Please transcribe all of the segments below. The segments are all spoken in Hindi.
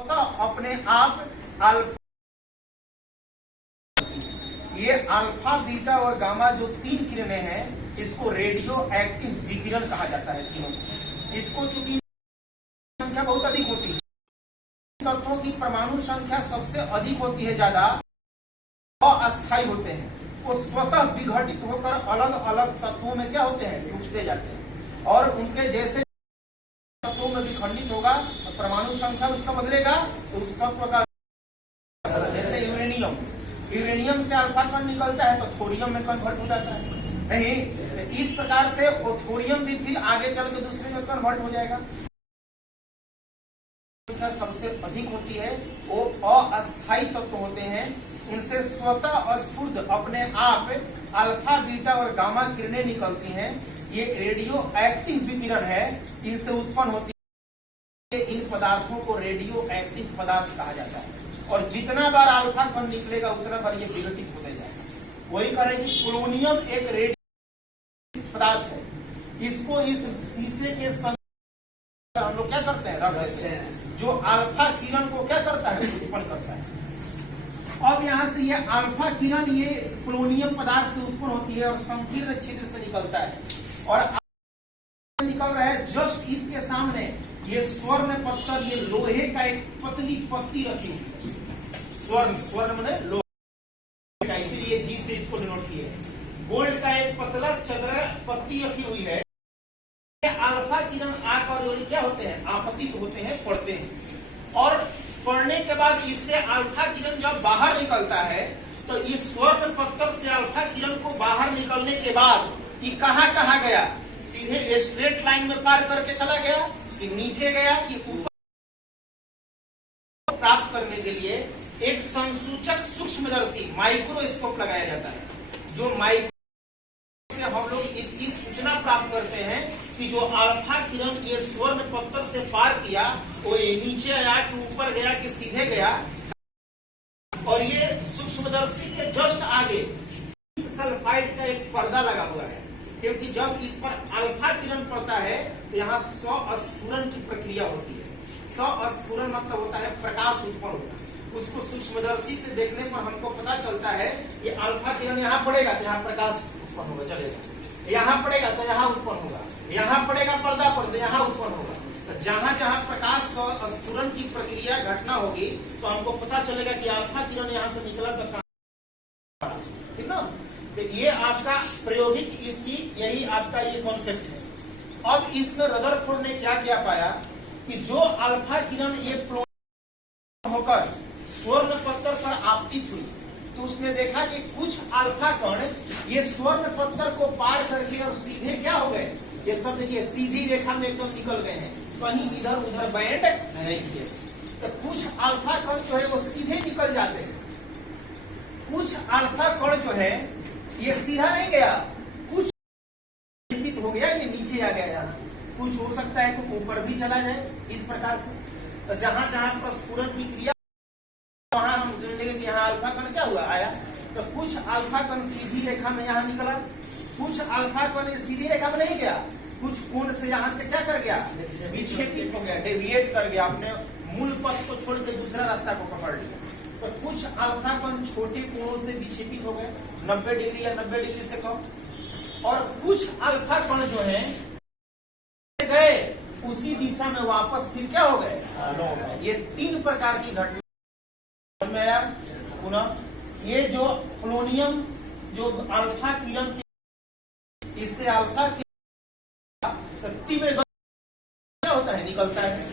अपने आप अल्फा, ये अल्फा बीटा और गामा जो तीन किरणें हैं इसको रेडियो एक्टिव विकिरण कहा जाता है। तीनों इसको चूंकि संख्या बहुत अधिक होती है, तत्वों की परमाणु संख्या सबसे अधिक होती है, ज्यादा अस्थायी होते हैं, वो स्वतः विघटित होकर अलग अलग तत्वों में क्या होते हैं, टूटते जाते हैं और उनके जैसे तत्वों में विखंडित होगा और परमाणु संख्या उसका बदलेगा तो उस तत्व का, जैसे यूरेनियम, यूरेनियम से अल्फा कण निकलता है तो थोरियम में कन्वर्ट हो जाता है, नहीं तो इस प्रकार से वो थोरियम भी फिर आगे चल के दूसरे में कन्वर्ट हो जाएगा। संख्या सबसे अधिक होती है वो अस्थायी तत्व होते हैं, उनसे स्वतः स्फुर्द अपने आप अल्फा बीटा और गामा किरणें निकलती हैं, ये रेडियो एक्टिव विकिरण है, इनसे उत्पन्न होती है। इन पदार्थों को रेडियो एक्टिव पदार्थ कहा जाता है और जितना बार अल्फा कण निकलेगा उतना बार ये विघटित होते जाएगा। वही कह रहे हैं कि पोलोनियम एक रेडियो पदार्थ है, इसको इस शीशे के हम लोग क्या करते हैं, रख देते हैं, जो अल्फा किरण को क्या करता है, उत्पन्न करता है। अब यहाँ से ये अल्फा किरण ये पोलोनियम पदार्थ से उत्पन्न होती है और संकीर्ण छिद्र से निकलता है और निकल रहा है जस्ट इसके सामने ये स्वर्ण पत्थर, ये लोहे का एक पतली पत्ती रखी हुई है, स्वर्ण मैंने लोहे का, इसीलिए जी से इसको डिनोट किए है। गोल्ड का एक पतला चदरा पत्ती रखी हुई है, अल्फा किरण आकर और क्या होते हैं, आपतित होते हैं, पड़ते हैं और पड़ने के बाद इससे अल्फा किरण जब बाहर निकलता है तो इस स्वर्ण पत्थर से अल्फा किरण को बाहर निकलने के बाद ये कहाँ गया, सीधे स्ट्रेट लाइन में पार करके चला गया कि नीचे गया कि ऊपर, प्राप्त करने के लिए एक संसूचक सूक्ष्मदर्शी माइक्रोस्कोप लगाया जाता है, जो माइक्रो से हम लोग इसकी सूचना प्राप्त करते हैं कि जो अल्फा किरण ये स्वर्ण पत्थर से पार किया वो ये नीचे आया कि ऊपर गया कि सीधे गया, और ये सूक्ष्मदर्शी के जस्ट आगे सल्फाइड का एक पर्दा लगा हुआ है, क्योंकि जब इस पर अल्फा किरण पड़ता है तो यहाँ स्वस्फुरन की प्रक्रिया होती है। स्वस्फुरन मतलब होता है प्रकाश उत्पन्न होता है, उसको सूक्ष्मदर्शी से देखने पर हमको पता चलता है ये अल्फा किरण यहाँ पड़ेगा तो यहाँ प्रकाश उत्पन्न होगा, चलेगा, यहाँ पड़ेगा तो यहाँ उत्पन्न होगा, यहाँ पड़ेगा पर्दा पर तो यहाँ उत्पन्न होगा। तो जहाँ जहाँ प्रकाश स्फुरन की प्रक्रिया घटना होगी तो हमको पता चलेगा कि अल्फा किरण यहाँ से निकला तो, ठीक ना। तो ये आपका प्रायोगिक इसकी यही आपका ये कॉन्सेप्ट है। अब इसमें रदरफोर्ड ने क्या पाया कि जो अल्फा किरण ये होकर स्वर्ण पत्थर पर आपतित हुई तो उसने देखा कि कुछ अल्फा कण ये स्वर्ण पत्थर को पार करके और सीधे क्या हो गए, ये सब देखिए सीधी रेखा में एकदम निकल गए हैं, कहीं इधर उधर बैंड नहीं किए। तो कुछ अल्फा कण जो है वो सीधे निकल जाते हैं, कुछ अल्फा कण जो है ये सीधा नहीं गया, कुछ हो गया ये नीचे आ गया, कुछ हो सकता है तो ऊपर भी चला जाए इस प्रकार से। तो जहां जहां प्रस्फुरन की क्रिया वहां हम समझेंगे कि यहाँ अल्फा कण क्या हुआ, आया, तो कुछ अल्फा कण सीधी रेखा में यहाँ निकला, कुछ अल्फा कण सीधी रेखा में नहीं गया, कुछ कोण से यहाँ से क्या कर गया, विक्षेपित हो गया, डेविएट कर गया, अपने मूल पथ को छोड़ के दूसरा रास्ता को पकड़ लिया। तो कुछ अल्फा कण छोटे कोणों से विक्षेपित हो गए 90 डिग्री या 90 डिग्री से कम, और कुछ अल्फा कण जो है गए उसी दिशा में वापस फिर क्या हो गए। ये तीन प्रकार की घटना में आया। पुनः ये जो पोलोनियम जो अल्फा किरण इससे अल्फा तीव्र क्या होता है, निकलता है,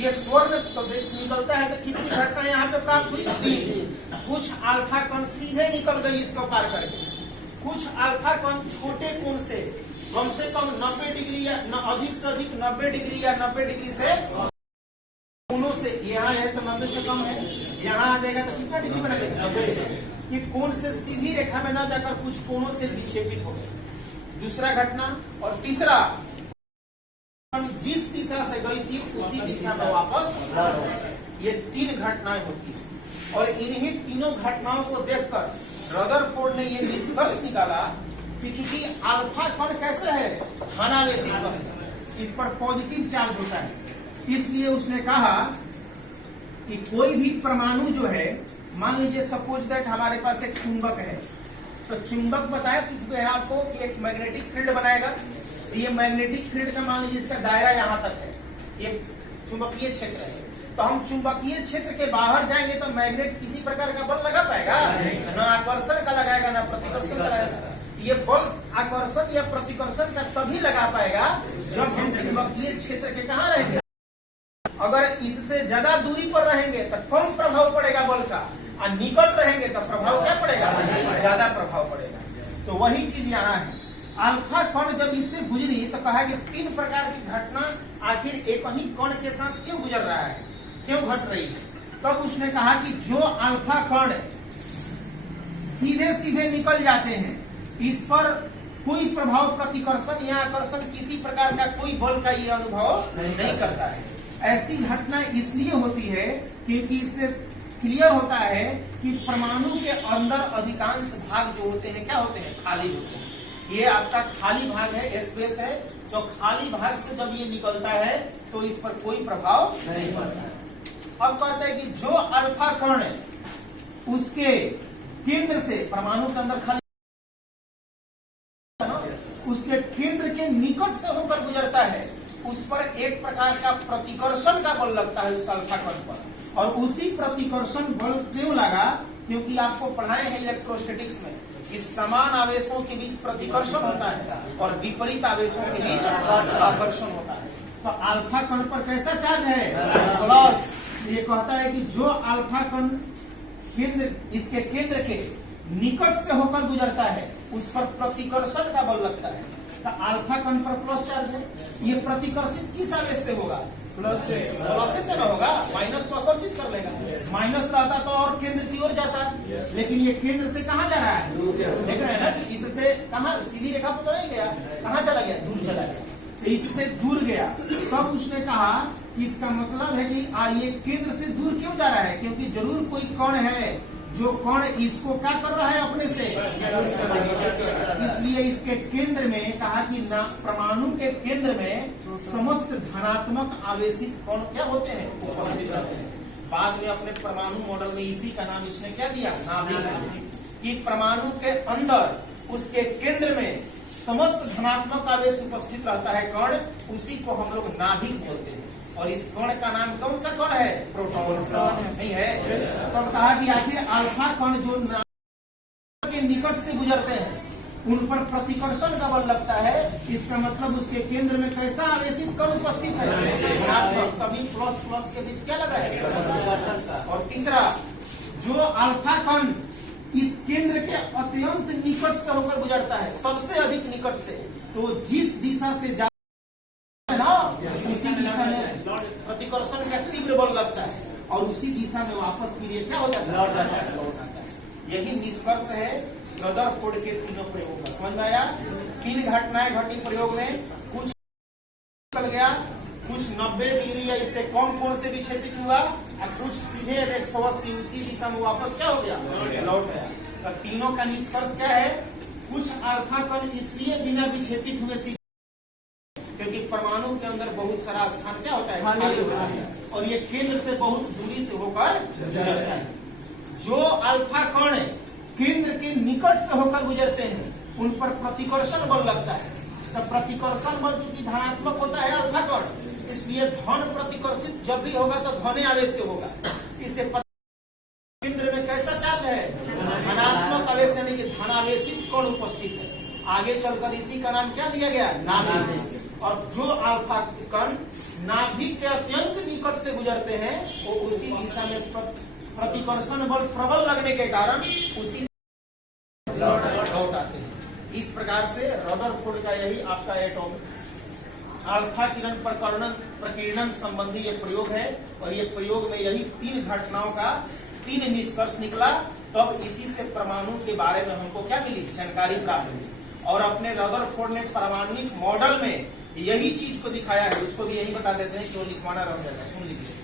ये स्वर्ण तो निकलता है तो कितनी घटना यहाँ पे प्राप्त हुई, तीन। कुछ अल्फा कण सीधे निकल गई इसको पार करके, कुछ अल्फा कण छोटे कोण से कम 90 डिग्री या अधिक से अधिक 90 डिग्री या 90 डिग्री से कोणों से, यहाँ है तो 90 से कम है, यहाँ आ जाएगा तो कितना डिग्री बना देगा, 90 डिग्री, कि कोण से सीधी रेखा में न जाकर कुछ कोणों से विक्षेपित हो गए, दूसरा घटना। और तीसरा जिस दिशा से गई थी उसी दिशा में वापस, ये तीन घटनाएं होती है और इन्हीं तीनों घटनाओं को देखकर रदरफोर्ड ने ये निष्कर्ष निकाला कि चूंकि अल्फा कण कैसे है, धनावेशित, इस पर पॉजिटिव चार्ज होता है, इसलिए उसने कहा कि कोई भी परमाणु जो है, मान लीजिए सपोज दैट हमारे पास एक चुंबक है, तो चुंबक बताया जो है आपको कि एक मैग्नेटिक फील्ड बनाएगा। तो ये मैग्नेटिक फील्ड का मान लीजिए इसका दायरा यहाँ तक है, ये चुंबकीय क्षेत्र है। तो हम चुंबकीय क्षेत्र के बाहर जाएंगे तो मैग्नेट किसी प्रकार का बल लगा पाएगा? न आकर्षण का लगाएगा, न प्रतिकर्षण का लगाएगा। ये बल आकर्षण या प्रतिकर्षण का तभी लगा पाएगा जब हम चुंबकीय क्षेत्र के कहाँ रहेंगे। अगर इससे ज्यादा दूरी पर रहेंगे तो कम प्रभाव पड़ेगा बल का, और निकट रहेंगे तो प्रभाव क्या पड़ेगा? ज्यादा प्रभाव पड़ेगा। तो वही चीज यहाँ है। अल्फा कण जब इससे गुजरी तो कहा कि 3 प्रकार की घटना आखिर एक ही कण के साथ क्यों गुजर रहा है, क्यों घट रही है। तब उसने कहा कि जो अल्फा कण सीधे सीधे निकल जाते हैं, इस पर कोई प्रभाव प्रतिकर्षण या आकर्षण किसी प्रकार का कोई बल का ये अनुभव नहीं करता है। ऐसी घटना इसलिए होती है क्योंकि इससे क्लियर होता है कि परमाणु के अंदर अधिकांश भाग जो होते हैं क्या होते हैं? खाली होते हैं। ये आपका खाली भाग है, स्पेस है। तो खाली भाग से जब ये निकलता है तो इस पर कोई प्रभाव नहीं पड़ता है। अब कहते हैं कि जो अल्फा कण है उसके केंद्र से, परमाणु के अंदर खाली, उसके केंद्र के निकट से होकर गुजरता है, उस पर एक प्रकार का प्रतिकर्षण का बल लगता है उस अल्फा कण पर। और उसी प्रतिकर्षण बल क्यों लगा? क्योंकि आपको पढ़ाए हैं इलेक्ट्रोस्टैटिक्स में कि समान आवेशों के बीच प्रतिकर्षण होता है और विपरीत आवेशों के बीच आकर्षण होता है। तो अल्फा कण पर कैसा चार्ज है? प्लस। ये कहता है कि जो अल्फा कण केंद्र, इसके केंद्र के निकट से होकर गुजरता है, उस पर प्रतिकर्षण का बल लगता है। तो अल्फा कण पर प्लस चार्ज है। ये प्रतिकर्षित किस आवेश से होगा? प्लस से। प्लस से ना होगा, माइनस को आकर्षित कर लेगा। माइनस रहता तो और केंद्र की ओर जाता, लेकिन ये केंद्र से कहाँ जा रहा है? देख रहे हैं ना कि इससे कहाँ सीधी रेखा पर तो नहीं गया, कहाँ चला गया? दूर चला गया। तो इससे दूर गया। तब उसने कहा कि इसका मतलब है कि ये केंद्र से दूर क्यों जा रहा है? क्योंकि जरूर कोई कण है जो कण इसको क्या कर रहा है अपने से, इसलिए इसके केंद्र में कहा कि परमाणु के केंद्र में समस्त धनात्मक आवेशित कण क्या होते हैं? उपस्थित रहते हैं। बाद में अपने परमाणु मॉडल में इसी का नाम इसने क्या दिया? नाभिक। कि परमाणु के अंदर उसके केंद्र में समस्त धनात्मक आवेश उपस्थित रहता है कण, उसी को हम लोग नाभिक बोलते हैं। और इस कण का नाम कौन सा कण है? प्रोटॉन। नहीं है? तो कहा कि आखिर अल्फा कण जो के निकट से गुजरते हैं उन पर प्रतिकर्षण का बल लगता है। इसका मतलब उसके केंद्र में कैसा आवेशित कण उपस्थित है? धनात्मक। तभी प्लस प्लस के बीच क्या लग रहा है? और तीसरा, जो अल्फा कण इस केंद्र के अत्यंत निकट से होकर गुजरता है, सबसे अधिक निकट से, तो जिस दिशा से जा ना उसी दिशा में प्रतिकर्षण का तीव्र बल लगता है और उसी दिशा में वापस फिर ये क्या हो जाता है? लौट आता है। यही निष्कर्ष है रदरफोर्ड के तीनों प्रयोग का। समझ में आया? 3 घटनाएं घटी प्रयोग में, कुछ निकल गया, कुछ 90 डिग्री या इससे कम कोण से विक्षेपित हुआ, और कुछ सीधे 180 उसी दिशा में वापस क्या हो गया? लौट गया। तो तीनों का निष्कर्ष क्या है? कुछ अल्फा कण इसलिए बिना विक्षेपित हुए, क्योंकि परमाणु के अंदर बहुत सारा स्थान क्या होता है? खाली होता है। और ये केंद्र से बहुत दूरी से होकर गुजरता है। जो अल्फा कण केंद्र के निकट से होकर गुजरते हैं उन पर प्रतिकर्षण बल लगता है। तो प्रतिकर्षण बल चूंकि धनात्मक होता है अल्फा कण, इसलिए धन प्रतिकर्षित जब भी होगा तो धन आवेश से होगा। इससे केंद्र में कैसा चार्ज है? धनात्मक आवेश, यानी कि धनावेशित कण उपस्थित है। आगे चलकर इसी का नाम क्या दिया गया? नाभिक। और जो अल्फा कण नाभिक के अत्यंत निकट से गुजरते हैं वो उसी दिशा में प्रतिकर्षण बल प्रबल लगने के कारण उसी लौट आते हैं। इस प्रकार से रदरफोर्ड का यही आपका एटॉमिक अल्फा किरण प्रकीर्णन संबंधी ये प्रयोग है। और ये प्रयोग में यही 3 घटनाओं का 3 निष्कर्ष निकला। तब इसी से परमाणु के बारे में हमको क्या मिली? जानकारी प्राप्त हुई। और अपने रदरफोर्ड ने परमाणुिक मॉडल में यही चीज को दिखाया है। उसको भी यही बता देते हैं कि वो लिखवाना रह जाएगा। सुन लीजिए,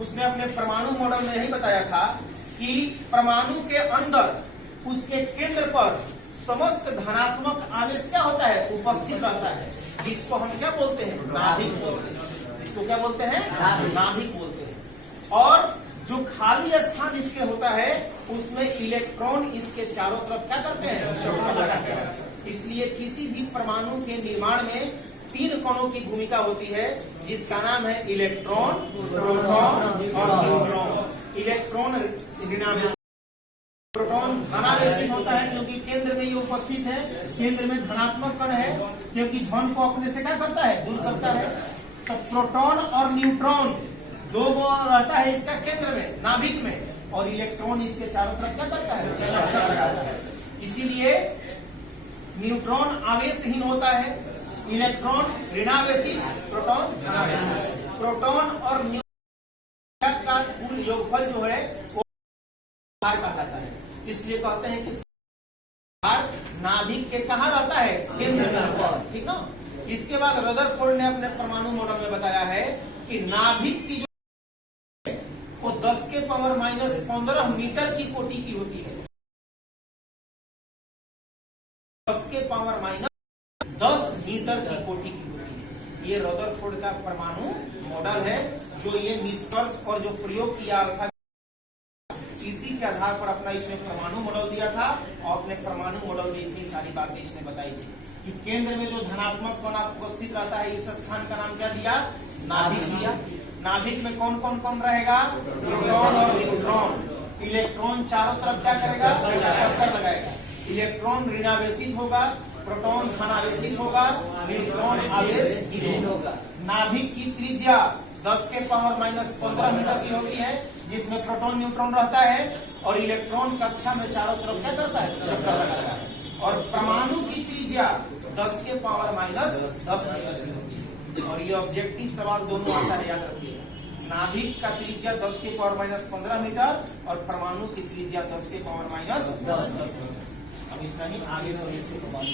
उसने अपने परमाणु मॉडल में यही बताया था कि परमाणु के अंदर उसके केंद्र पर समस्त धनात्मक आवेश क्या होता है? उपस्थित रहता है, जिसको हम क्या बोलते हैं? नाभिक बोलते हैं। इसको क्या बोलते हैं? नाभिक बोलते हैं। और जिसके होता है उसमें इलेक्ट्रॉन इसके चारों तरफ क्या करते हैं, चक्कर लगाते हैं। इसलिए किसी भी परमाणु के निर्माण में 3 कणों की भूमिका होती है, जिसका नाम है इलेक्ट्रॉन, प्रोटॉन और न्यूट्रॉन। इलेक्ट्रॉन ऋणावेशी, प्रोटॉन धनावेशी होता है क्योंकि केंद्र में ये उपस्थित है, केंद्र में धनात्मक कण है क्योंकि धन को अपने से क्या करता है, दूर करता है। तो प्रोटॉन और न्यूट्रॉन दो रहता है इसका केंद्र में, नाभिक में, और इलेक्ट्रॉन इसके चारों तरफ क्या करता है, चक्कर लगाता है। इसीलिए न्यूट्रॉन आवेशहीन होता है, इलेक्ट्रॉन ऋणावेशी, प्रोटॉन धनावेशी। प्रोटॉन और न्यूट्रॉन का कुल योगफल जो है वो भार कहा जाता है। इसलिए कहते हैं कि भार नाभिक के कहाँ रहता है, केंद्र में रहता है, ठीक ना। इसके बाद रदरफोर्ड ने अपने परमाणु मॉडल में बताया है कि नाभिक की जो वो 10 के पावर -15 मीटर की कोटि की होती है। 10 के पावर -10 मीटर की कोटि की होती है। ये रदरफोर्ड का परमाणु मॉडल है, जो ये निष्कर्ष और जो प्रयोग किया अल्फा, इसी के आधार पर अपना इसने परमाणु मॉडल दिया था। और अपने परमाणु मॉडल में इतनी सारी बातें इसने बताई थी कि केंद्र में जो धनात्मक कण उपस्थित रहता है, इस स्थान का नाम क्या दिया, नाभिक दिया। नाभिक में कौन कौन कौन रहेगा, प्रोटॉन और न्यूट्रॉन। इलेक्ट्रॉन चारों तरफ क्या करेगा, चक्कर लगाएगा। इलेक्ट्रॉन ऋणावेशित होगा, प्रोटॉन धनावेशित होगा, न्यूट्रॉन आवेशहीन होगा। नाभिक की त्रिज्या 10 के पावर -15 मीटर की होती है, जिसमें प्रोटॉन न्यूट्रॉन रहता है, और इलेक्ट्रॉन कक्षा में चारों तरफ क्या करता है, चक्कर लगाता है। और परमाणु की त्रिज्या 10 के पावर -10 मीटर की होती है। और ये ऑब्जेक्टिव सवाल दोनों आता है, याद रखिएगा। नाभिक का त्रिज्या 10 के पावर -15 मीटर और परमाणु की त्रिज्या 10 के पावर -10 मीटर। अब इतना ही, आगे तो इसके बाद